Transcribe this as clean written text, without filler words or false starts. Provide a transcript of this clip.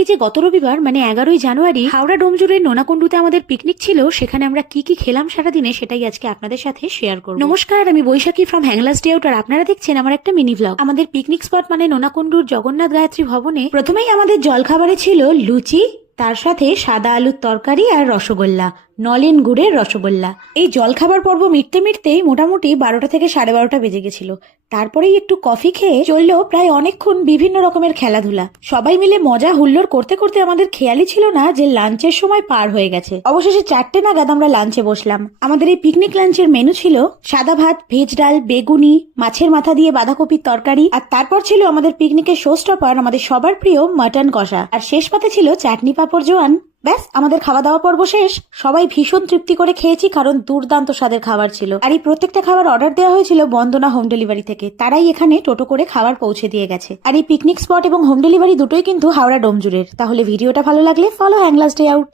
এই যে গত রবিবার মানে 11ই জানুয়ারি হাওড়া ডোমজুড়ের নোনাকুণ্ডুতে আমাদের পিকনিক ছিল, সেখানে আমরা কি কি খেলাম সারাদিনে সেটাই আজকে আপনাদের সাথে শেয়ার করব। নমস্কার, আমি বৈশাখী ফ্রম হ্যাংলাস ডে আউট, আর আপনারা দেখছেন আমার একটা মিনি ভ্লগ। আমাদের পিকনিক স্পট মানে নোনাকুণ্ডুর জগন্নাথ গায়ত্রী ভবনে প্রথমেই আমাদের জলখাবারে ছিল লুচি, তার সাথে সাদা আলুর তরকারি আর রসগোল্লা, নলেন গুড়ের রসগোল্লা। এই জলখাবার পর্ব মিটতে মিটতেই মোটামুটি 12টা থেকে 12:30 বেজে গেছিল। তারপরেই একটু কফি খেয়ে চললো প্রায় অনেকক্ষণ বিভিন্ন রকমের খেলাধুলা। সবাই মিলে মজা হুল্লোড় করতে করতে আমাদের খেয়ালই ছিল না যে লাঞ্চের সময় পার হয়ে গেছে। অবশেষে 4টে নাগাদ আমরা লাঞ্চে বসলাম। আমাদের এই পিকনিক লাঞ্চের মেনু ছিল সাদা ভাত, ভেজ ডাল, বেগুনি, মাছের মাথা দিয়ে বাঁধাকপির তরকারি, আর তারপর ছিল আমাদের পিকনিকের শো স্টপার আমাদের সবার প্রিয় মাটন কষা, আর শেষ পাতে ছিল চাটনি পাঁপড় জোয়ান। ব্যাস, আমাদের খাওয়া দাওয়া পর্ব শেষ। সবাই ভীষণ তৃপ্তি করে খেয়েছি, কারণ দুর্দান্ত স্বাদের খাবার ছিল। আর এই প্রত্যেকটা খাবার অর্ডার দেওয়া হয়েছিল বন্দনা হোম ডেলিভারি থেকে। তারাই এখানে টোটো করে খাবার পৌঁছে দিয়ে গেছে। আর এই পিকনিক স্পট এবং হোম ডেলিভারি দুটোই কিন্তু হাওড়া ডোমজুড়ের। তাহলে ভিডিওটা ভালো লাগলে ফলো হ্যাংলাস ডে আউট।